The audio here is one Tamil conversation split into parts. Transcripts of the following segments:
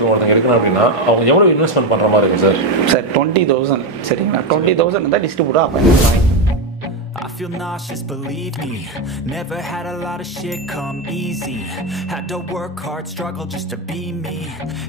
முறுக்கு ஒருத்தங்க எடுக்கணும் அப்படின்னா அவங்க எவ்வளோ இன்வெஸ்ட்மெண்ட் பண்ணுற மாதிரி இருக்குது சார் 20,000 சரிங்களா 20,000 இருந்தால் டிஸ்ட்ரிபியூட்டர் அப்பாயின்மெண்ட் வாங்கி I feel nauseous, believe me. Never had a lot of shit come easy. Had to work hard, struggle just to be me.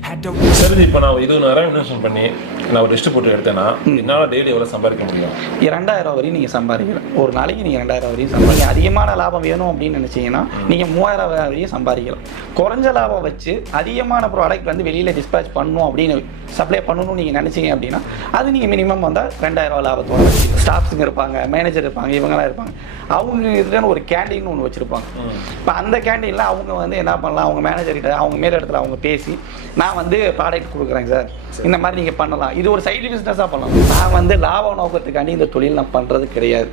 Had to சரி இப்போ நான் 20,000 இன்வெஸ்ட்மெண்ட் பண்ணி நான் ஒரு டிஸ்ட்ரிபியூட்டர் எடுத்தேன்னா என்னால் டெய்லி எவ்வளோ சம்பாதிக்க முடியும்? 2,000 வரையும் நீங்கள் சம்பாதிக்கலாம். ஒரு நாளைக்கு நீங்கள் 2,000 வரையும் சம்பாதிக்கலாம். அதிகமான லாபம் வேணும் அப்படின்னு நினச்சிங்கன்னா நீங்கள் 3,000 வரையும் சம்பாதிக்கலாம். குறைஞ்ச லாபம் வச்சு அதிகமான ப்ராடக்ட் வந்து வெளியில் டிஸ்பேச் பண்ணணும் அப்படின்னு சப்ளை பண்ணணும்னு நீங்கள் நினச்சிங்க அப்படின்னா அது நீங்கள் மினிமம் வந்தால் 2,000 லாபத்தோட ஸ்டாஃப்ஸுங்க இருப்பாங்க, மேனேஜர் இருப்பாங்க, இவங்களாம் இருப்பாங்க. அவங்க இதுக்கான ஒரு கேண்டீன் ஒன்று வச்சுருப்பாங்க. இப்போ அந்த கேண்டீனில் அவங்க வந்து என்ன பண்ணலாம், அவங்க மேனேஜர்கிட்ட அவங்க மேல் இடத்துல அவங்க பேசி நான் வந்து ப்ராடக்ட் கொடுக்குறேங்க சார், இந்த மாதிரி நீங்கள் பண்ணலாம், இது ஒரு சைடு பிஸ்னஸாக பண்ணலாம். நான் வந்து லாப நோக்கத்துக்காண்டி இந்த தொழில் நான் பண்ணுறது கிடையாது.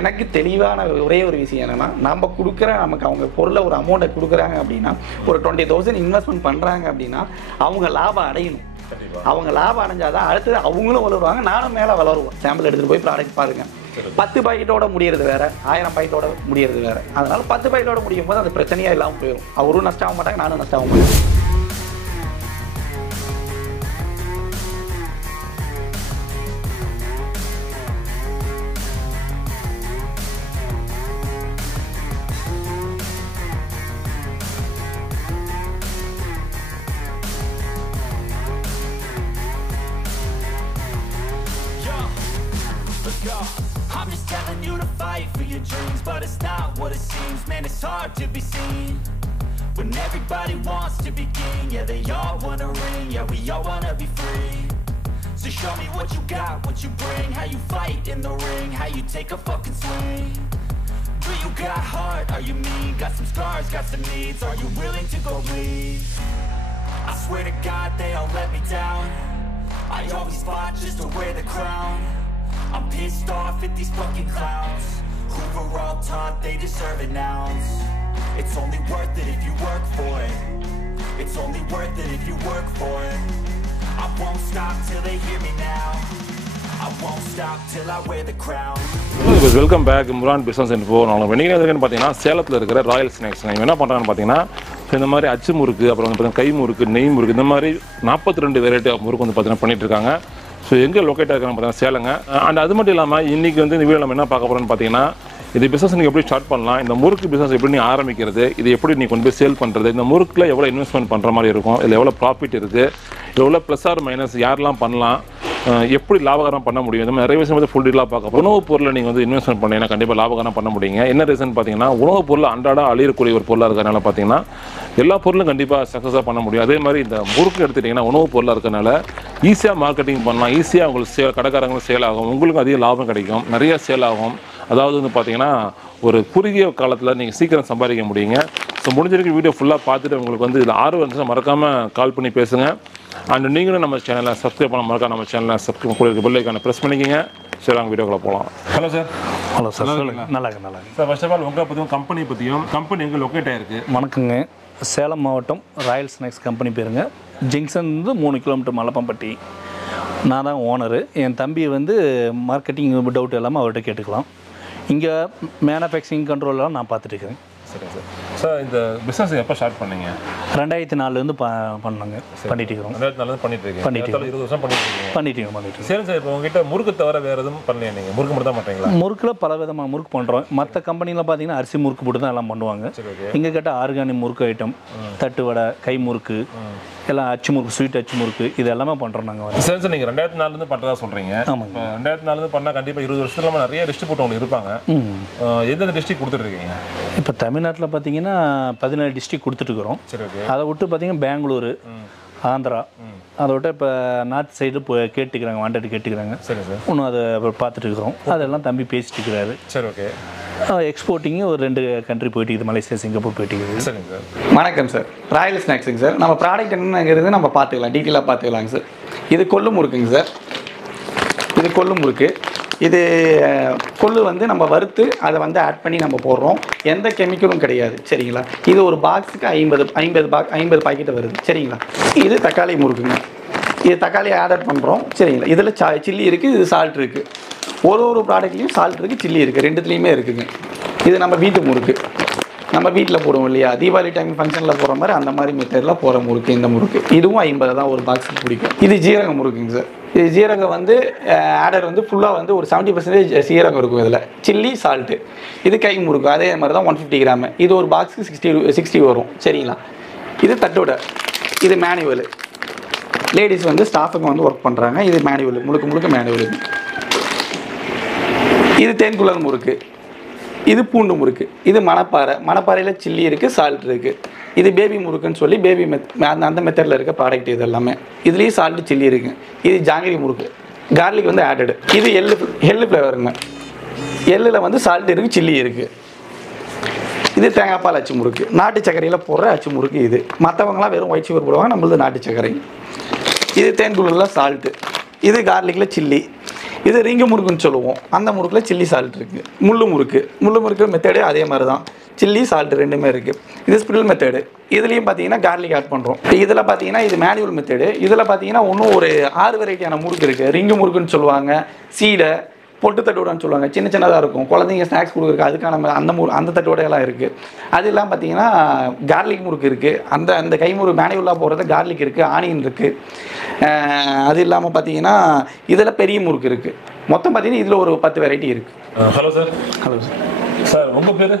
எனக்கு தெளிவான ஒரே ஒரு விஷயம் என்னென்னா, நம்ம கொடுக்குற நமக்கு அவங்க பொருளை ஒரு அமௌண்ட்டை கொடுக்குறாங்க அப்படின்னா ஒரு 20,000 இன்வெஸ்ட்மெண்ட் பண்ணுறாங்க அப்படின்னா அவங்க லாபம் அடையணும். அவங்க லாபம் அடைஞ்சாதான் அடுத்தது அவங்களும் வளருவாங்க, நானும் மேலே வளருவோம். சாம்பிள் எடுத்துகிட்டு போய் ப்ராடக்ட் பாருங்கள். 10 பாக்கெட்டோட முடியறது வேற, 1000 பாக்கெட்டோட முடியறது வேற. அதனால 10 பாக்கெட்டோட முடியும் போது அது பிரச்சனையா இல்லாமல் போயிடும். அவரும் நஷ்டம் ஆக மாட்டாங்க, நானும் நஷ்டம் ஆக மாட்டேன். I'm just telling you to fight for your dreams, but it's not what it seems. Man, it's hard to be seen when everybody wants to be king. Yeah, they all wanna ring, yeah, we all wanna be free. So show me what you got, what you bring, how you fight in the ring, how you take a fucking swing. Do you got heart, are you mean? Got some scars, got some needs, are you willing to go bleed? I swear to God they all let me down. I always fought just to wear the crown. I'm pissed off at these fucking clowns who were all taught they deserve an ounce. It's only worth it if you work for it. It's only worth it if you work for it. I won't stop till they hear me now. I won't stop till I wear the crown. Welcome back Imran business info. நாங்கள் வெண்டிங் இருக்குன்னு பார்த்தீங்கன்னா சேலத்தில் இருக்கிற ராயல் ஸ்நாக்ஸ். இவங்க என்ன பண்ணுறாங்கன்னு பார்த்தீங்கன்னா இந்த மாதிரி அச்சு முறுக்கு, அப்புறம் வந்து பார்த்தீங்கன்னா கை முறுக்கு, நெய் முறுக்கு, இந்த மாதிரி 42 வெரைட்டி ஆஃப் முறுக்கு வந்து பார்த்தீங்கன்னா பண்ணிட்டு இருக்காங்க. ஸோ எங்கே லொக்கேட்டாக இருக்காங்க பார்த்தீங்கன்னா சேலங்க. அண்ட் அது மட்டும் இல்லாமல் இன்றைக்கி வந்து இந்த வீடியோ நம்ம என்ன பார்க்க போகிறோம்னு பார்த்தீங்கன்னா இது பிஸ்னஸ் நீங்கள் எப்படி ஸ்டார்ட் பண்ணலாம், இந்த முறுக்கு பிஸ்னஸ் எப்படி நீ ஆரம்பிக்கிறது, இது எப்படி நீ கொண்டு போய் சேல் பண்ணுறது, இந்த முறுக்கில் எவ்வளோ இன்வெஸ்ட்மெண்ட் பண்ணுற மாதிரி இருக்கும், இதில் எவ்வளோ ப்ராஃபிட் இருக்குது, எவ்வளோ ப்ளஸ் ஆர் மைனஸ் யாரெல்லாம் பண்ணலாம், எப்படி லாபகரம் பண்ண முடியும், இந்த மாதிரி நிறைய விஷயம் வந்து ஃபுல் டீலாக பார்க்க. உணவுப் பொருளை நீங்கள் வந்து இன்வெஸ்ட்மெண்ட் பண்ணீங்கன்னா கண்டிப்பாக லாபகரம் பண்ண முடியுங்க. என்ன ரீசன் பார்த்தீங்கன்னா உணவுப் பொருள் அன்றாட அழியக்கூடிய ஒரு பொருளாக இருக்கிறனால பார்த்தீங்கன்னா எல்லா பொருளும் கண்டிப்பாக சக்ஸஸாக பண்ண முடியும். அதே மாதிரி இந்த முறுக்கு எடுத்துட்டிங்கன்னா உணவுப் பொருளாக இருக்கிறனால ஈஸியாக மார்க்கெட்டிங் பண்ணலாம், ஈஸியாக உங்களுக்கு கடைக்காரங்களும் சேல் ஆகும், உங்களுக்கு அதிக லாபம் கிடைக்கும், நிறைய சேல் ஆகும். அதாவது வந்து பார்த்தீங்கன்னா ஒரு குறுகிய காலத்தில் நீங்கள் சீக்கிரம் சம்பாதிக்க முடியுங்க. ஸோ முடிஞ்சிருக்கு வீடியோ ஃபுல்லாக பார்த்துட்டு உங்களுக்கு வந்து இதில் ஆர்வம் இருந்துச்சுன்னா மறக்காமல் கால் பண்ணி பேசுங்க. அண்ட் நீங்களும் நம்ம சேனலை சப்ஸ்கிரைப் பண்ண மறக்காம நம்ம சேனலை சப்ஸ்கிரைப் கூட பெல் ஐக்கானை ப்ரெஸ் பண்ணிக்கோங்க. சரி, வாங்க வீடியோக்குள்ள போகலாம். Hello sir. ஹலோ சார், சொல்லுங்கள். நல்லா இருக்கு சார். ஃபர்ஸ்ட் ஆஃப் ஆல் உங்களை பற்றியும் கம்பெனி எங்கே லொக்கேட் ஆகிருக்கு? வணக்கங்க. சேலம் மாவட்டம் ராயல் ஸ்நாக்ஸ் கம்பெனி பேருங்க. ஜங்ஷன் வந்து 3 கிலோமீட்டர் மல்லப்பம்பட்டி. நான் தான் ஓனரு. என் தம்பி வந்து மார்க்கெட்டிங் டவுட் எல்லாமே அவர்கிட்ட கேட்டுக்கலாம். இங்கே மேனுஃபேக்சரிங் கண்ட்ரோலெலாம் நான் பார்த்துட்டு இருக்கிறேன். சரி சார். சார் இந்த பிஸ்னஸ் எப்போ ஸ்டார்ட் பண்ணீங்க? 2004 பண்ணாங்க. பண்ணிட்டு இருக்கிறோம். 2004 பண்ணிட்டு இருக்கீங்க. 20 வருஷம் பண்ணிட்டு. சரி சார். இப்போ உங்ககிட்ட முறுக்கு தவிர வேறு எதுவும் பண்ணலையா? நீங்கள் முறுக்கு மட்டும் தான் பண்ணுறீங்களா? முறுக்கில் பல விதமாக முறுக்கு பண்ணுறோம். மற்ற கம்பெனியில் பார்த்தீங்கன்னா அரிசி முறுக்கு போட்டு தான் எல்லாம் பண்ணுவாங்க. இங்கே கேட்டால் ஆர்கானிக் முறுக்கு ஐட்டம், தட்டு வடை, கை முறுக்கு, எல்லாம் அச்சு முறுக்கு, ஸ்வீட் அச்சு முறுக்கு, இது எல்லாமே பண்ணுறோம் நாங்கள். சரி சார். நீங்கள் 2004 பண்ணுறதா சொல்கிறீங்க. ஆமாம். 2004 பண்ணால் கண்டிப்பாக 20 வருஷத்துல நம்ம நிறைய டிஸ்ட்ரிபியூட் உங்களுக்கு இருப்பாங்க. எந்தெந்த டிஸ்ட்ரிக்ட் கொடுத்துட்ருக்கீங்க? இப்போ தமிழ்நாட்டில் பார்த்தீங்கன்னா 17 டிஸ்ட்ரிக்ட் கொடுத்துட்ருக்குறோம். அதை விட்டு பார்த்தீங்கன்னா பெங்களூரு, ஆந்திரா, அதை விட்டு இப்போ நார்த் சைடு கேட்டுக்கிறாங்க, வாண்டட் கேட்டுக்கிறாங்க. சரி சார். இன்னும் அதை பார்த்துட்டு இருக்கிறோம். அதெல்லாம் தம்பி பேசிட்டு இருக்கிறாரு. சரி, ஓகே. எக்ஸ்போர்ட்டிங்கு ஒரு 2 கண்ட்ரி போயிட்டு இருக்குது, மலேசியா, சிங்கப்பூர் போயிட்டு இருக்குது. சரிங்க சார். வணக்கம் சார். ராயல் ஸ்நாக்ஸுங்க சார். நம்ம ப்ராடக்ட் என்னங்கிறது நம்ம பார்த்துக்கலாம், டீட்டெயிலாக பார்த்துக்கலாங்க சார். இது கொள்ளு முறுக்குங்க சார். இது கொள்ளு முறுக்கு. இது கொள்ளு வந்து நம்ம வறுத்து அதை வந்து ஆட் பண்ணி நம்ம போடுறோம். எந்த கெமிக்கலும் கிடையாது. சரிங்களா? இது ஒரு பாக்ஸுக்கு 50 பாக்கெட்டு வருது. சரிங்களா? இது தக்காளி முறுக்குங்க. இது தக்காளி ஆட் பண்ணுறோம். சரிங்களா? இதில் சில்லி இருக்குது, இது சால்ட் இருக்குது. ஒரு ப்ராடக்ட்லேயும் சால்ட் இருக்குது, சில்லி இருக்குது, ரெண்டுத்துலேயுமே இருக்குதுங்க. இது நம்ம வீட்டு முறுக்கு. நம்ம வீட்டில் போடுவோம் இல்லையா, தீபாவளி டைம் ஃபங்க்ஷனில் போகிற மாதிரி அந்த மாதிரி மெத்தடில் போகிற முறுக்கு இந்த முறுக்கு. இதுவும் 50 தான் ஒரு பாக்ஸுக்கு பிடிக்கும். இது ஜீரக முறுக்குங்க சார். இது ஜீரகம் வந்து ஆடர் வந்து ஃபுல்லாக வந்து ஒரு 70% சீரகம் இருக்கும் இதில். Chilli salt. இது கை முறுக்கு அதே மாதிரி தான் 150 கிராம். இது ஒரு பாக்ஸுக்கு 60 வரும். சரிங்களா. இது தட்டோட. இது மேனுவல். லேடிஸ் வந்து ஸ்டாஃபுக்கு வந்து ஒர்க் பண்ணுறாங்க. இது மேனுவல், முழுக்க மேனுவல். இது தேன்குழல் முறுக்கு. இது பூண்டு முறுக்கு. இது மணப்பாறையில் சில்லி இருக்குது, சால்ட் இருக்குது. இது பேபி முறுக்குன்னு சொல்லி பேபி அந்த மெத்தடில் இருக்க ப்ராடக்ட் இது எல்லாமே. இதுலேயும் சால்ட்டு சில்லி இருக்குது. இது ஜாங்கிரி முறுக்கு. கார்லிக் வந்து ஆடடு. இது எள்ளு ஃப்ளேவருங்க. எள்ளில் வந்து சால்ட் இருக்குது, சில்லி இருக்குது. இது தேங்காய் பால் அச்சு முறுக்கு. நாட்டு சர்க்கரையில் போடுற அச்சு முறுக்கு இது. மற்றவங்களாம் வெறும் ஒயிட் சுகர் போடுவாங்க, நம்மளது நாட்டு சர்க்கரை. இது தேன்குழலில் சால்ட்டு. இது கார்லிக்கில் சில்லி. இது ரிங்கு முறுக்குன்னு சொல்லுவோம். அந்த முறுக்கில் சில்லி சால்ட் இருக்குது. முள்ளு முறுக்கு மெத்தடு அதே மாதிரி தான். சில்லி சால்ட் ரெண்டுமே இருக்குது. இது ஸ்பிரில் மெத்தடு. இதுலேயும் பார்த்தீங்கன்னா கார்லிக் ஆட் பண்ணுறோம். இதில் பார்த்தீங்கன்னா இது மேனுவல் மெத்தடு. இதில் பார்த்தீங்கன்னா இன்னும் ஒரு 6 வெரைட்டியான முறுக்கு இருக்குது. ரிங்கு முறுக்குன்னு சொல்லுவாங்க, சீடை, பொட்டு தட்டுவடைன்னு சொல்லுவாங்க. சின்னதாக இருக்கும், குழந்தைங்க ஸ்நாக்ஸ் கொடுக்குறக்கு அதுக்கான அந்த தட்டுவடையெல்லாம் இருக்குது. அது இல்லாமல் பார்த்தீங்கன்னா கார்லிக் முறுக்கு இருக்குது. அந்த கைமுறு மேனுவலாக போடுறது கார்லிக் இருக்குது, ஆனியன் இருக்குது. அது இல்லாமல் பார்த்தீங்கன்னா இதில் பெரிய முறுக்கு இருக்குது. மொத்தம் பார்த்தீங்கன்னா இதில் ஒரு 10 வெரைட்டி இருக்குது. Hello sir. Hello sir. Sir உங்கள் பேர்?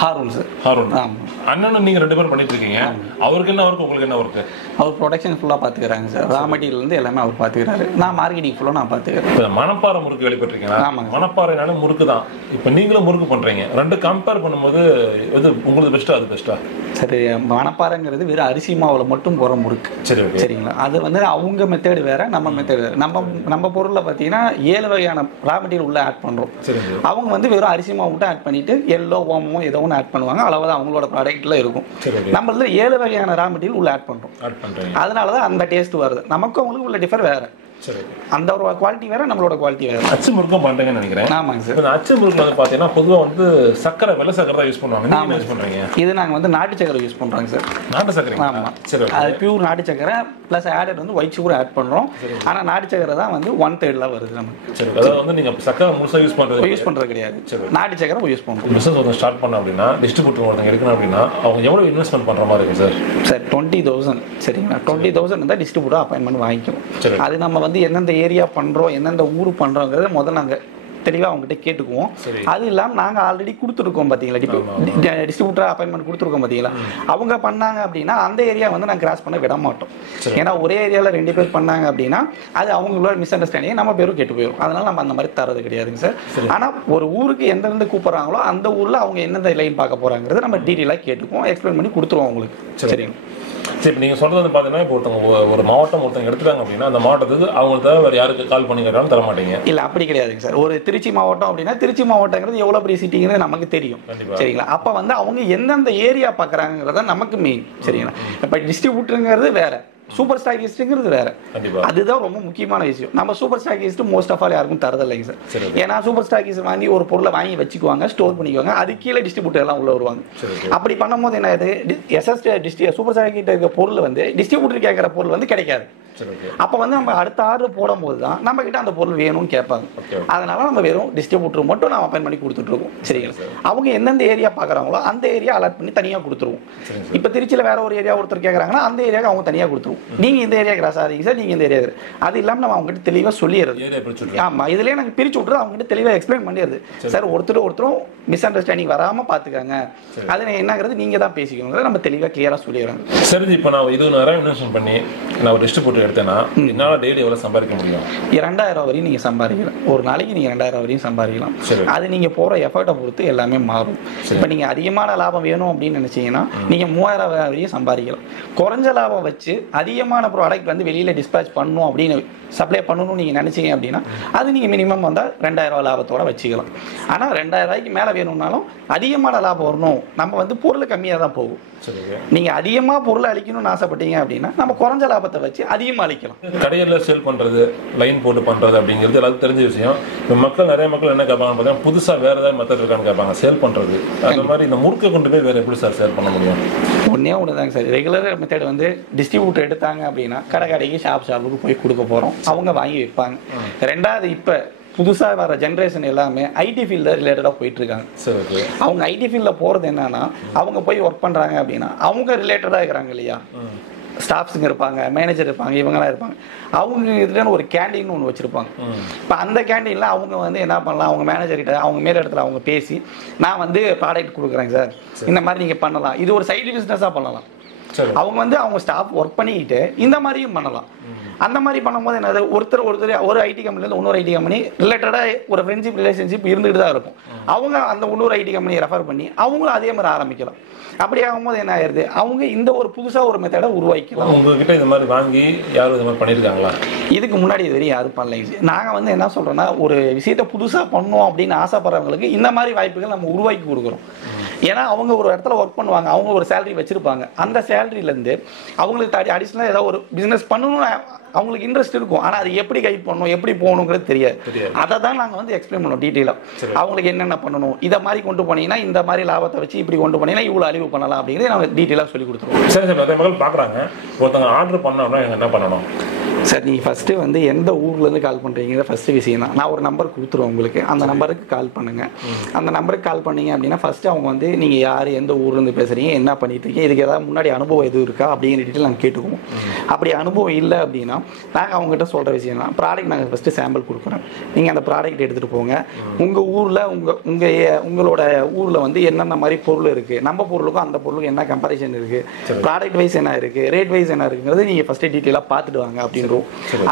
ஹாரூன் சார். ஹாரூன். ஆமாம். அண்ணனும் நீங்கள் 2 பேரும் பண்ணிட்டு இருக்கீங்க. அவருக்கு என்ன ஒர்க்கு, உங்களுக்கு என்ன ஒர்க்கு? அவர் ப்ரொடக்ஷன் ஃபுல்லாக பார்த்துக்கிறாங்க சார். ரா மெட்டீரியல் எல்லாமே அவர் பார்த்துக்கிறாரு. நான் மார்க்கெட்டிங் ஃபுல்லாக நான் பார்த்துக்கிறேன். மணப்பாறை முறுக்கு வெளிப்பட்டிருக்கீங்களா? ஆமாங்க. மணப்பாறைனால முறுக்கு தான். இப்போ நீங்களும் முறுக்கு பண்ணுறீங்க. 2 கம்பேர் பண்ணும்போது எது உங்களுக்கு பெஸ்ட்டா, அது பெஸ்ட்டா? சரி, மணப்பாறைங்கிறது வெறும் அரிசி மாவில் மட்டும் போகிற முறுக்கு. சரி, சரிங்களா. அது வந்து அவங்க மெத்தேடு வேறு, நம்ம மெத்தேடு வேறு. நம்ம பொருளில் பார்த்தீங்கன்னா 7 வகையான ரா மெட்டீரியல் உள்ள ஆட் பண்ணுறோம். அவங்க வந்து வெறும் அரிசி மாவு மட்டும் ஆட் பண்ணிட்டு எல்லோ ஓமோ ஏதோ ஒன்று ஆட் பண்ணுவாங்க. அளவுதான் அவங்களோட ப்ராடக்ட்ல இருக்கும். நம்மள 7 வகையான ரா மெட்டீரியல் உள்ள ஆட் பண்றோம். அதனால தான் அந்த டேஸ்ட் வருது. நமக்கு அவங்களுக்கு உள்ள டிஃபர் வேற. சரி, அந்த ஒரு குவாலிட்டி வேற, நம்மளோட குவாலிட்டி வேற. அச்சு முறுக்கும் பண்றீங்கன்னு நினைக்கிறேன். ஆமாங்க சார். இந்த அச்சு முறுக்குல வந்து பாத்தீங்கன்னா பொதுவா வந்து சக்கரை, வெள்ளை சக்கரை தான் யூஸ் பண்ணுவாங்க. நீங்க யூஸ் பண்றீங்க? இது நாங்க வந்து நாட்டு சக்கரை யூஸ் பண்றோங்க சார். நாட்டு சக்கரை? ஆமா. சரி, அது பியூர் நாட்டு சக்கரை பிளஸ் ஆடட் வந்து ஒயிட் சுகர் ஆட் பண்றோம். ஆனா நாட்டு சக்கரை தான் வந்து 1/3 வருது நமக்கு. சரி, அதாவது வந்து நீங்க சக்கரை முழுசா யூஸ் பண்றது கிடையாது. நாட்டு சக்கரை யூஸ் பண்றோம். பிசினஸ் வந்து ஸ்டார்ட் பண்ண அப்படின்னா டிஸ்ட்ரிபியூட்டர் ஒருத்தங்க எடுக்கணும் அப்படின்னா அவங்க எவ்வளவு இன்வெஸ்ட்மென்ட் பண்ற மாதிரி இருக்கு சார்? சார் 20,000. சரிங்களா. 20,000 இருந்தா டிஸ்ட்ரிபியூட்டர் அப்பாயின்மெண்ட் வாங்கிக்கணும். அது நம்ம வந்து எந்தெந்த ஏரியா பண்றோம், எந்தெந்த ஊர் பண்றோங்கிறத முதல்ல நாங்க தெளிவாக அவங்ககிட்ட கேட்டுக்குவோம். அது இல்லாமல் நாங்கள் ஆல்ரெடி கொடுத்துருக்கோம் பார்த்தீங்களா, டிஸ்ட்ரிபியூட்டர் அப்பாயின்மெண்ட் கொடுத்துருக்கோம் பார்த்தீங்களா. அவங்க பண்ணாங்க அப்படின்னா அந்த ஏரியா வந்து நாங்கள் கிராஸ் பண்ண விட மாட்டோம். ஏன்னா ஒரே ஏரியாவில் 2 பேர் பண்ணாங்க அப்படின்னா அது அவங்களோட மிஸ் அண்டர்ஸ்டாண்டிங் நம்ம பேரும் கேட்டு போயிடும். அதனால நம்ம அந்த மாதிரி தரது கிடையாதுங்க சார். ஆனால் ஒரு ஊருக்கு எந்தெந்த கூப்பிட்றாங்களோ அந்த ஊரில் அவங்க எந்தெந்த லைன் பார்க்க போகிறாங்கிறது நம்ம டீட்டெயிலாக கேட்டுக்குவோம், எக்ஸ்பிளைன் பண்ணி கொடுத்துருவோம் அவங்களுக்கு. சரிங்க. சரி, இப்போ நீங்கள் சொல்கிறது வந்து பார்த்தீங்கன்னா இப்போ ஒரு மாவட்டம் ஒருத்தங்க எடுத்துட்டாங்க அப்படின்னா அந்த மாவட்டத்துக்கு அவங்க வேறு யாருக்கு கால் பண்ணி கேட்டாலும் தர மாட்டீங்க? இல்லை, அப்படி கிடையாதுங்க சார். ஒரு திருச்சி மாவட்டம் அப்படின்னா திருச்சி மாவட்டங்கிறது எவ்வளோ பெரிய சிட்டிங்கிறது நமக்கு தெரியும். சரிங்களா. அப்போ வந்து அவங்க எந்தெந்த ஏரியா பார்க்குறாங்கிறத நமக்கு மெயின். சரிங்களா. இப்போ டிஸ்ட்ரிபியூட்டருங்கிறது வேற, சூப்பர் ஸ்டாக்கிஸ்ட்ங்கிறது வேற. அதுதான் ரொம்ப முக்கியமான விஷயம். நம்ம super stockist most of all யாருக்கும் தரதில்லைங்க சார். ஏன்னா சூப்பர் ஸ்டாக்கிஸ்ட் வாங்கி ஒரு பொருளை வாங்கி வச்சுக்குவாங்க, ஸ்டோர் பண்ணிக்குவாங்க, அது கீழே டிஸ்ட்ரிபியூட்டர் எல்லாம் உள்ள வருவாங்க. அப்படி பண்ணும்போது என்ன ஆகுது, சூப்பர் ஸ்டாக்கிட்ட இருக்க பொருள் வந்து டிஸ்ட்ரிபியூட்டர் கேட்குற பொருள் வந்து கிடைக்காது. அப்போ வந்து நம்ம அடுத்த ஆர்டர் போடும் போது தான் நம்ம கிட்ட அந்த பொருள் வேணும்னு கேட்பாங்க. அதனால நம்ம வெறும் டிஸ்ட்ரிபியூட்டர் மட்டும் நம்ம அப்பாயின் பண்ணி கொடுத்துட்டு இருக்கோம். சரிங்களா. அவங்க எந்தெந்த ஏரியா பார்க்குறாங்களோ அந்த ஏரியா அலாட் பண்ணி தனியாக கொடுத்துருவோம். இப்போ திருச்சியில் வேற ஒரு ஏரியா ஒருத்தர் கேட்குறாங்கன்னா அந்த ஏரியாவுக்கு அவங்க தனியாக கொடுத்துருவோம். நீங்கள் இந்த ஏரியா கிராஸ் ஆகாதீங்க சார், நீங்கள் இந்த ஏரியா. அது இல்லாமல் நம்ம அவங்ககிட்ட தெளிவாக சொல்லிடுறது. ஆமாம், இதுலேயே நாங்கள் பிரிச்சு விட்டுறது, அவங்ககிட்ட தெளிவாக எக்ஸ்பிளைன் பண்ணிடுறது. சார் ஒருத்தரும் மிஸ் அண்டர்ஸ்டாண்டிங் வராமல் பார்த்துக்காங்க, அது என்னங்கிறது நீங்கள் தான் பேசிக்கோங்க, நம்ம தெளிவாக கிளியராக சொல்லிடுறாங்க. சரி, இப்போ நான் 20,000 இன்வெஸ்ட் பண்ணி நான் ஒரு டிஸ்ட்ரிபியூட்டர் எடுத்தேன்னா என்னால் டெய்லி எவ்வளோ சம்பாதிக்க முடியும்? 2,000 வரையும் நீங்கள் சம்பாதிக்கலாம். ஒரு நாளைக்கு நீங்கள் 2,000 வரையும் சம்பாதிக்கலாம். அது நீங்கள் போகிற எஃபர்ட்டை பொறுத்து எல்லாமே மாறும். இப்போ நீங்கள் அதிகமான லாபம் வேணும் அப்படின்னு நினச்சிங்கன்னா நீங்கள் 3,000 வரையும் சம்பாதிக்கலாம். குறைஞ்ச லாபம் வச்சு அதிகமான ப்ராடக்ட் வந்து வெளியில் டிஸ்பேச் பண்ணணும் அப்படின்னு சப்ளை பண்ணணும்னு நீங்கள் நினச்சிங்க அப்படின்னா அது நீங்கள் மினிமம் வந்தால் 2,000 லாபத்தோட வச்சுக்கலாம். ஆனால் 2,000 மேலே வேணும்னாலும் அதிகமான லாபம் வரணும், நம்ம வந்து பொருள் கம்மியாக தான் போகும். நீங்கள் அதிகமாக பொருளை அழிக்கணும்னு ஆசைப்பட்டீங்க அப்படின்னா நம்ம குறைஞ்ச லாபத்தை வச்சு அதிகமாக அழிக்கலாம். கடையில் சேல் பண்ணுறது, லைன் போட்டு பண்ணுறது அப்படிங்கிறது எல்லாத்துக்கும் தெரிஞ்ச விஷயம். இப்போ நிறைய மக்கள் என்ன கேட்பாங்க பார்த்தீங்கன்னா புதுசாக வேறு ஏதாவது மெத்தட் இருக்கான்னு கேட்பாங்க சேல் பண்ணுறது. அந்த மாதிரி இந்த முறுக்கை கொண்டு போய் வேறு எப்படி சார் சேல் பண்ண முடியும்? ஒன்றே தாங்க சார். ரெகுலர் மெத்தட் வந்து டிஸ்ட்ரிபியூட்டர் எடுத்தாங்க அப்படின்னா கடைக்கு ஷாப்புக்கு போய் கொடுக்க போகிறோம், அவங்க வாங்கி வைப்பாங்க. ரெண்டாவது இப்போ புதுசாக வர ஜென்ரேஷன் எல்லாமே ஐடி ஃபீல்டில் ரிலேட்டடாக போயிட்டு இருக்காங்க. அவங்க ஐடி ஃபீல்டில் போகிறது என்னன்னா, அவங்க போய் ஒர்க் பண்ணுறாங்க அப்படின்னா அவங்க ரிலேட்டடாக இருக்கிறாங்க இல்லையா, ஸ்டாஃப்ஸுங்க இருப்பாங்க, மேனேஜர் இருப்பாங்க, இவங்களாம் இருப்பாங்க. அவங்க இதுன்னு ஒரு கேண்டீன் ஒன்று வச்சுருப்பாங்க. இப்போ அந்த கேண்டீனில் அவங்க வந்து என்ன பண்ணலாம், அவங்க மேனேஜர்கிட்ட அவங்க மேல் இடத்துல அவங்க பேசி, நான் வந்து ப்ராடக்ட் கொடுக்குறேன் சார், இந்த மாதிரி நீங்கள் பண்ணலாம், இது ஒரு சைடு பிஸ்னஸாக பண்ணலாம். அவங்க வந்து அவங்க ஸ்டாஃப் ஒர்க் பண்ணிக்கிட்டு இந்த மாதிரியும் பண்ணலாம். அந்த மாதிரி பண்ணும்போது என்னது, ஒருத்தர் ஒரு ஐடி கம்பெனிலேருந்து இன்னொரு ஐடி கம்பெனி ரிலேட்டடாக ஒரு ஃப்ரெண்ட்ஷிப் ரிலேஷன்ஷிப் இருந்துகிட்டு தான் இருக்கும். அவங்க அந்த இன்னொரு ஐடி கம்பெனியை ரெஃபர் பண்ணி அவங்களும் அதே மாதிரி ஆரம்பிக்கலாம். அப்படி ஆகும்போது என்ன ஆயிருது, அவங்க இந்த ஒரு புதுசாக ஒரு மெத்தடை உருவாக்கிக்கலாம். உங்ககிட்ட இந்த மாதிரி வாங்கி யாரும் இந்த மாதிரி பண்ணியிருக்காங்களா? இதுக்கு முன்னாடி இது வரையும் யாரும் பண்ணல. நாங்கள் வந்து என்ன சொல்கிறோன்னா, ஒரு விஷயத்தை புதுசாக பண்ணோம் அப்படின்னு ஆசைப்படுறவங்களுக்கு இந்த மாதிரி வாய்ப்புகள் நம்ம உருவாக்கி கொடுக்குறோம். ஏன்னா அவங்க ஒரு இடத்துல ஒர்க் பண்ணுவாங்க, அவங்க ஒரு சேலரி வச்சுருப்பாங்க. அந்த சேலரியிலேருந்து அவங்களுக்கு அடிஷ்னலாக ஏதாவது ஒரு பிஸ்னஸ் பண்ணணும்னு அவங்களுக்கு இன்ட்ரெஸ்ட் இருக்கும். ஆனால் அது எப்படி கைட் பண்ணணும், எப்படி போகணுங்கிறது தெரியாது. அதை தான் நாங்கள் வந்து எக்ஸ்பிளைன் பண்ணோம் டீட்டெயிலாக. அவங்களுக்கு என்னென்ன பண்ணணும், இதை மாதிரி கொண்டு போனீங்கன்னா இந்த மாதிரி லாபத்தை வச்சு இப்படி கொண்டு போனீங்கன்னா இவ்வளோ அழிவு பண்ணலாம் அப்படிங்கிறது நாங்கள் டீட்டெயிலாக சொல்லி கொடுத்துருவோம். சரி சார், நிறைய மக்கள் பார்க்குறாங்க, ஒருத்தவங்க ஆர்டர் பண்ணோம்னா என்ன பண்ணணும் சார்? நீங்கள் ஃபஸ்ட்டு வந்து எந்த ஊர்லேருந்து கால் பண்ணுறீங்க ஃபஸ்ட்டு விஷயம் தான். நான் ஒரு நம்பர் கொடுத்துருவேன் உங்களுக்கு, அந்த நம்பருக்கு கால் பண்ணுங்கள். அந்த நம்பருக்கு கால் பண்ணீங்க அப்படின்னா ஃபஸ்ட்டு அவங்க வந்து நீங்கள் யார், எந்த ஊர்லேருந்து பேசுகிறீங்க, என்ன பண்ணிட்டு இருக்கீங்க, இதுக்கு ஏதாவது முன்னாடி அனுபவம் எதுவும் இருக்கா அப்படிங்கிற டீட்டெயில் நாங்கள் கேட்டுக்குவோம். அப்படி அனுபவம் இல்லை அப்படின்னா நாங்கள் அவங்ககிட்ட சொல்கிற விஷயம் தான், ப்ராடக்ட் நாங்கள் ஃபஸ்ட்டு சாம்பிள் கொடுக்குறோம், நீங்கள் அந்த ப்ராடக்ட் எடுத்துகிட்டு போங்க. உங்கள் ஊரில் உங்களோட ஊரில் வந்து என்னென்ன மாதிரி பொருள் இருக்குது, நம்ம பொருளுக்கும் அந்த பொருளுக்கும் என்ன கம்பேரிசன் இருக்குது, ப்ராடக்ட் வைஸ் என்ன இருக்குது, ரேட் வைஸ் என்ன இருக்குங்கிறது நீங்கள் ஃபஸ்ட்டு டீட்டெயிலாக பார்த்துட்டு வாங்க அப்படின்றோம்.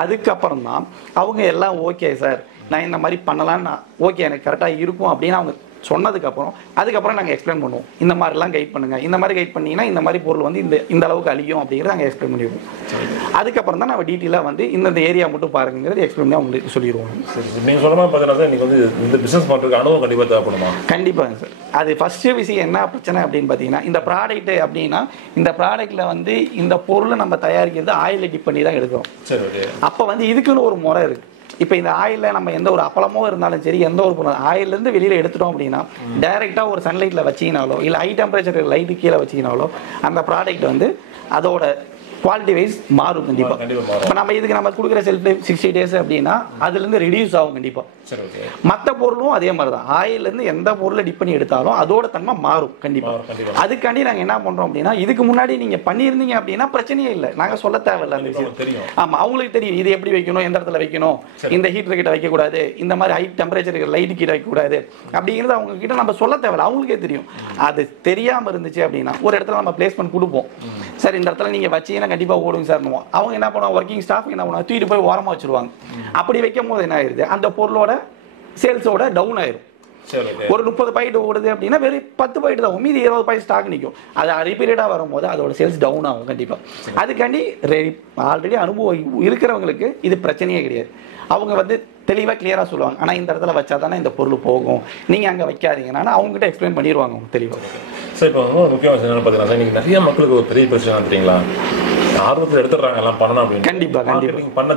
அதுக்கப்புறம் தான் அவங்க எல்லாம் ஓகே சார் நான் இந்த மாதிரி பண்ணலான்னு, ஓகே எனக்கு கரெக்டாக இருக்கும் அப்படின்னு அவங்க அதுக்கப்புறம் நாங்கள் எக்ஸ்பிளைன் பண்ணுவோம். இந்த மாதிரிலாம் கைட் பண்ணுங்கள், இந்த மாதிரி கைட் பண்ணிங்கன்னா இந்த மாதிரி பொருள் வந்து இந்த அளவுக்கு அழியும் அப்படிங்கிறத நாங்கள் எக்ஸ்பிளைன் பண்ணிடுவோம். அதுக்கப்புறம் தான் நம்ம டீட்டெயிலாக வந்து இந்த ஏரியா மட்டும் பாருங்கிறது எக்ஸ்பிளைன் பண்ணி அவங்களுக்கு சொல்லிடுவோம். நீங்கள் சொல்ல மாதிரி பார்த்தீங்கன்னா நீங்கள் வந்து இந்த பிஸ்னஸ் பண்ணுறதுக்கு அனுபவம் கண்டிப்பாக தேவைப்படுமா? கண்டிப்பாக சார். அது ஃபஸ்ட்டு விஷயம் என்ன பிரச்சனை அப்படின்னு பார்த்தீங்கன்னா, இந்த ப்ராடக்ட் அப்படின்னா இந்த ப்ராடக்ட்டில் வந்து இந்த பொருளை நம்ம தயாரிக்கிறது ஆயில் டிப் பண்ணி தான் எடுக்கிறோம். சரி, அப்போ வந்து இதுக்குன்னு ஒரு முறை இருக்குது. இப்போ இந்த ஆயிலில் நம்ம எந்த ஒரு அப்பளமோ இருந்தாலும் சரி, எந்த ஒரு பொருள் ஆயிலேருந்து வெளியில் எடுத்துட்டோம் அப்படின்னா டைரெக்டாக ஒரு சன்லைட்டில் வச்சிங்கனாலோ இல்லை ஹை டெம்பரேச்சர் லைட்டு கீழே வச்சிங்கனாலோ அந்த ப்ராடக்ட் வந்து அதோட குவாலிட்டி வைஸ் மாறும் கண்டிப்பாக. இப்போ நம்ம இதுக்கு நம்ம கொடுக்குற செல்ஃப் லைஃப் 60 days அப்படின்னா அதுலேருந்து ரெடியூஸ் ஆகும் கண்டிப்பாக. மற்ற பொருளும் அதே மாதிரி தான், ஆயிலேருந்து எந்த பொருளை டிப் பண்ணி எடுத்தாலும் அதோட தன்மை மாறும் கண்டிப்பாக. அதுக்காண்டி நாங்கள் என்ன பண்ணுறோம் அப்படின்னா, இதுக்கு முன்னாடி நீங்கள் பண்ணியிருந்தீங்க அப்படின்னா பிரச்சனையே இல்லை, நாங்கள் சொல்ல தேவையில்லை அந்த விஷயம். ஆமாம், அவங்களுக்கு தெரியும் இது எப்படி வைக்கணும், எந்த இடத்துல வைக்கணும், இந்த ஹீட்டர் கிட்ட வைக்கக்கூடாது, இந்த மாதிரி ஹை டெம்பரேச்சர் லைட்டு கிட்ட வைக்கக்கூடாது அப்படிங்கிறது அவங்க கிட்ட நம்ம சொல்ல தேவையில்லை, அவங்களுக்கே தெரியும். அது தெரியாமல் இருந்துச்சு அப்படின்னா ஒரு இடத்துல நம்ம பிளேஸ்மெண்ட் கொடுப்போம். சார் இந்த இடத்துல நீங்கள் வச்சீங்கன்னா கண்டிப்பாக ஓடுங்க சார். அவங்க என்ன பண்ணுவாங்க, ஒர்க்கிங் ஸ்டாஃப் என்ன பண்ணுவாங்க, தூக்கிட்டு போய் ஓரமாக வச்சுருவாங்க. அப்படி வைக்கும் போது என்ன ஆயிடுது, அந்த பொருளோட சேல்ஸோட டவுன் ஆயிரும். ஒரு 30 பாக்கெட் ஓடுது அப்படின்னா வெறும் 10 பாக்கெட் தான், மீதி 20 பாக்கெட் ஸ்டாக் நிற்கும். அது ரிப்பீட்டடாக வரும்போது அதோட சேல்ஸ் டவுன் ஆகும் கண்டிப்பாக. அதுக்காண்டி ஆல்ரெடி அனுபவம் இருக்கிறவங்களுக்கு இது பிரச்சனையே கிடையாது. அவங்க வந்து தெளிவாக கிளியராக சொல்லுவாங்க, ஆனால் இந்த இடத்துல வச்சா தானே இந்த பொருள் போகும், நீங்கள் அங்கே வைக்காதீங்கன்னா அவங்ககிட்ட எக்ஸ்பிளைன் பண்ணிடுவாங்க அவங்க தெளிவாக. சார் இப்போ வந்து முக்கியமான விஷயம் என்ன பார்த்தீங்கன்னா, நீங்கள் நிறைய மக்களுக்கு ஒரு பெரிய பிரச்சனை தெரியுங்களா, ஆர்வத்தில் எடுத்துடுறாங்க எல்லாம் பண்ணணும் அப்படின்னு. கண்டிப்பாக பண்ண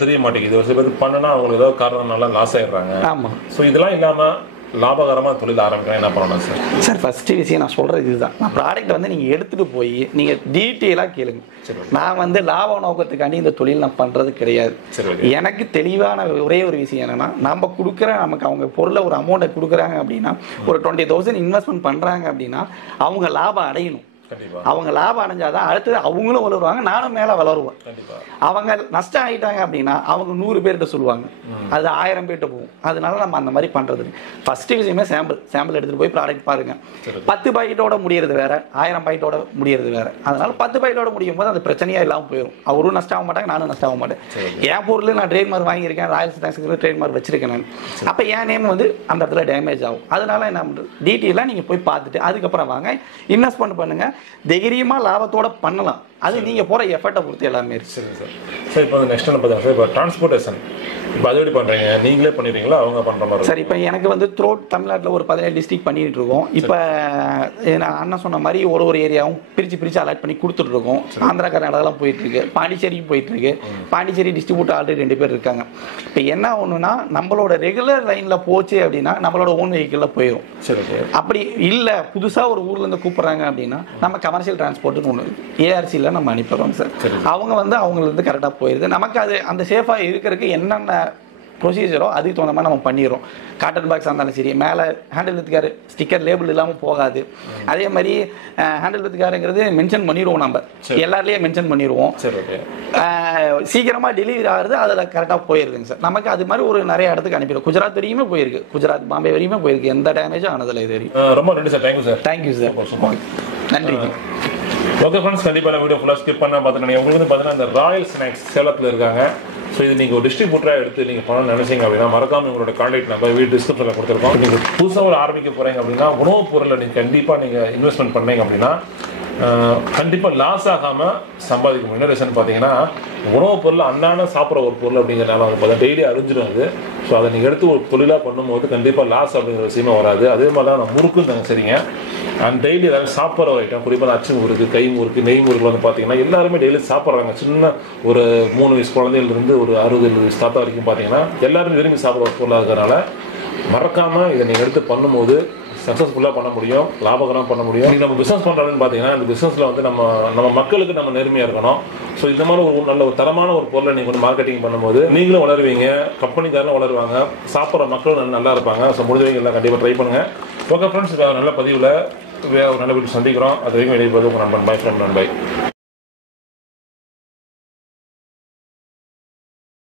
தெரிய மாட்டேங்குது. ஒரு சில பேர் பண்ணனா அவங்களுக்கு ஏதாவது காரணம்னால லாஸ் ஆயிடுறாங்க. ஆமாம். ஸோ இதெல்லாம் இல்லாமல் லாபகரமாக தொழில் ஆரம்பிக்கலாம் என்ன பண்ணணும் சார்? சார் ஃபஸ்ட்டு விஷயம் நான் சொல்கிறது இதுதான், நான் ப்ராடக்ட் வந்து நீங்கள் எடுத்துகிட்டு போய் நீங்கள் டீட்டெயிலாக கேளுங்க. நான் வந்து லாப நோக்கத்துக்காண்டி இந்த தொழில் நான் பண்ணுறது கிடையாது. எனக்கு தெளிவான ஒரே ஒரு விஷயம் என்னென்னா, நம்ம கொடுக்குற நமக்கு அவங்க பொருளை ஒரு அமௌண்ட்டை கொடுக்குறாங்க அப்படின்னா, ஒரு 20,000 இன்வெஸ்ட்மெண்ட் பண்ணுறாங்க அப்படின்னா அவங்க லாபம் அடையணும். அவங்க லாபம் அடைஞ்சாதான் அடுத்தது அவங்களும் வளருவாங்க, நானும் மேலே வளருவேன். அவங்க நஷ்டம் ஆகிட்டாங்க அப்படின்னா அவங்க 100 பேர்கிட்ட சொல்லுவாங்க, அது 1000 பேர்கிட்ட போகும். அதனால நம்ம அந்த மாதிரி பண்ணுறது ஃபர்ஸ்ட் விஷயமே சாம்பிள் எடுத்துகிட்டு போய் ப்ராடக்ட் பாருங்க. 10 பாக்கெட்டோட முடியறது வேற, 1000 பாக்கெட்டோட முடியறது வேற. அதனால 10 பாக்கெட்டோட முடியும் போது அந்த பிரச்சனையா இல்லாமல் போயிடும். அவரும் நஷ்டம் ஆக மாட்டாங்க, நானும் நஷ்டம் ஆக மாட்டேன். என் பொருள் நான் ட்ரேட் மார்க் வாங்கியிருக்கேன், ராயல் ஸ்நாக்ஸுக்கு ட்ரேட் மார்க் வச்சிருக்கேன் நான். அப்போ என் நேம் வந்து அந்த இடத்துல டேமேஜ் ஆகும். அதனால என்ன பண்ணுறது, டீட்டெயிலாக நீங்கள் போய் பார்த்துட்டு அதுக்கப்புறம் வாங்க, இன்வெஸ்ட்மெண்ட் பண்ணுங்க, தைரியமாக லாபத்தோட பண்ணலாம். அது நீங்கள் போகிற எஃபர்ட்டை பொறுத்து எல்லாமே இருக்குது. சரி சார். சார் இப்போ நெக்ஸ்ட் என்ன பார்த்தா சார், இப்போ டிரான்ஸ்போர்ட்டேஷன் இப்போ அது எப்படி பண்ணுறீங்க, நீங்களே பண்ணிடுறீங்களா அவங்க பண்ணுற மாதிரி? சார் இப்போ எனக்கு வந்து த்ரோட் தமிழ்நாட்டில் ஒரு 17 டிஸ்ட்ரிக்ட் பண்ணிட்டு இருக்கோம். இப்போ நான் அண்ணன் சொன்ன மாதிரி ஒரு ஏரியாவும் பிரித்து அலாட் பண்ணி கொடுத்துட்ருக்கோம். ஆந்திரா கர்நாடகாலாம் போயிட்டுருக்கு, பாண்டிச்சேரியும் போயிட்டுருக்கு. பாண்டிச்சேரி டிஸ்ட்ரிபியூட்டர் ஆல்ரெடி 2 பேர் இருக்காங்க. இப்போ என்ன ஒன்றுனா, நம்மளோட ரெகுலர் லைனில் போச்சு அப்படின்னா நம்மளோட ஓன் வெஹிக்கிளில் போயிடும். சரி. அப்படி இல்லை புதுசாக ஒரு ஊர்லேருந்து கூப்பிட்றாங்க அப்படின்னா நம்ம கமர்ஷியல் டிரான்ஸ்போர்ட்டுன்னு ஒன்று ஏஆர்சியில் நம்ம அனுப்பிடுறோம் சார். அவங்க வந்து அவங்களுக்கு கரெக்டாக போயிடுது. நமக்கு அது அந்த சேஃபாக இருக்கிறதுக்கு என்னென்ன ப்ரொசீஜரோ அதுக்கு தகுந்த மாதிரி நம்ம பண்ணிடுறோம். காட்டன் பாக்ஸாக இருந்தாலும் சரி, மேலே handle with care sticker label இல்லாமல் போகாது. அதே மாதிரி ஹேண்டில் வித் கேருங்கிறது மென்ஷன் பண்ணிடுவோம், நம்ம எல்லாருலேயே மென்ஷன் பண்ணிடுவோம். சீக்கிரமாக டெலிவரி ஆகுது, அதில் கரெக்டாக போயிருதுங்க சார். நமக்கு அது மாதிரி ஒரு நிறைய இடத்துக்கு அனுப்பிடும். குஜராத் வரையுமே போயிருக்கு, குஜராத் பாம்பே வரையுமே போயிருக்கு, எந்த டேமேஜும் ஆனதில்லை இது வரைக்கும். ரொம்ப நன்றி sir. Thank you sir. Thank you sir. நன்றி. ஓகே ஃப்ரெண்ட்ஸ், கண்டிப்பாக வீடியோ ஃபுல்லாக ஸ்கிப் பண்ண பார்த்துட்டு உங்களுக்கு வந்து பார்த்தீங்கன்னா இந்த ராயல் ஸ்நாக்ஸ் சேலத்தில் இருக்காங்க. ஸோ இது நீங்கள் ஒரு டிஸ்ட்ரிபியூட்டராக எடுத்து நீங்கள் பண்ணணும்னு நினைச்சீங்க அப்படின்னா மறக்காமல் உங்களோட கான்டாக்ட் நம்பர் வீடியோ டிஸ்கிரிப்ஷனில் கொடுத்துருக்கோம். நீங்கள் புதுசாக ஒரு ஆரம்பிக்க போகிறீங்க அப்படின்னா உணவுப் பொருளை நீங்கள் கண்டிப்பாக நீங்கள் இன்வெஸ்ட்மெண்ட் பண்ணீங்க அப்படின்னா கண்டிப்பாக லாஸ் ஆகாமல் சம்பாதிக்க முடியும். என்ன ரீசன் பார்த்தீங்கன்னா உணவுப் பொருள் அன்னான சாப்பிட்ற ஒரு பொருள் அப்படிங்கிறனால வந்து பார்த்தா டெய்லி அழிஞ்சிடும் அது. ஸோ அதை நீங்கள் எடுத்து ஒரு தொழிலாக பண்ணும்போது கண்டிப்பாக லாஸ் அப்படிங்கிற விஷயமே வராது. அதே மாதிரி தான் நான் முறுக்குன்னு சரிங்க, அண்ட் டெய்லி ஏதாவது சாப்பிட்ற ஒரு ஐட்டம், குறிப்பாக அச்சு முறுக்கு, கை முறுக்கு, நெய் முறுக்கு வந்து பார்த்தீங்கன்னா எல்லாருமே டெய்லி சாப்பிட்றாங்க. சின்ன ஒரு 3 வயசு குழந்தையிலிருந்து ஒரு 60-70 வயசு தாத்தா வரைக்கும் பார்த்தீங்கன்னா எல்லாருமே விரும்பி சாப்பிட்ற ஒரு பொருளாக இருக்கிறனால மறக்காமல் இதை நீங்கள் எடுத்து பண்ணும்போது சக்ஸஸ்ஃபுல்லாக பண்ண முடியும், லாபகரமாக பண்ண முடியும். நம்ம பிஸ்னஸ் பண்ணுறதுன்னு பார்த்தீங்கன்னா இந்த பிஸ்னஸில் வந்து நம்ம மக்களுக்கு நம்ம நேர்மையாக இருக்கணும். ஸோ இந்த மாதிரி ஒரு நல்ல ஒரு தரமான ஒரு பொருளை நீங்கள் வந்து மார்க்கெட்டிங் பண்ணும்போது நீங்களும் வளருவீங்க, கம்பெனிக்காரங்களும் வளருவாங்க, சாப்பிட்ற மக்களும் நல்லா இருப்பாங்க. ஸோ முடிஞ்சவங்க எல்லாம் கண்டிப்பாக ட்ரை பண்ணுங்கள். ஓகே ஃப்ரெண்ட்ஸ், நல்ல பதிவில் நல்ல வீட்டு சந்திக்கிறோம். அது வரைக்கும் வெளியே போது உங்கள் நண்பன். Bye friend, நண்பை.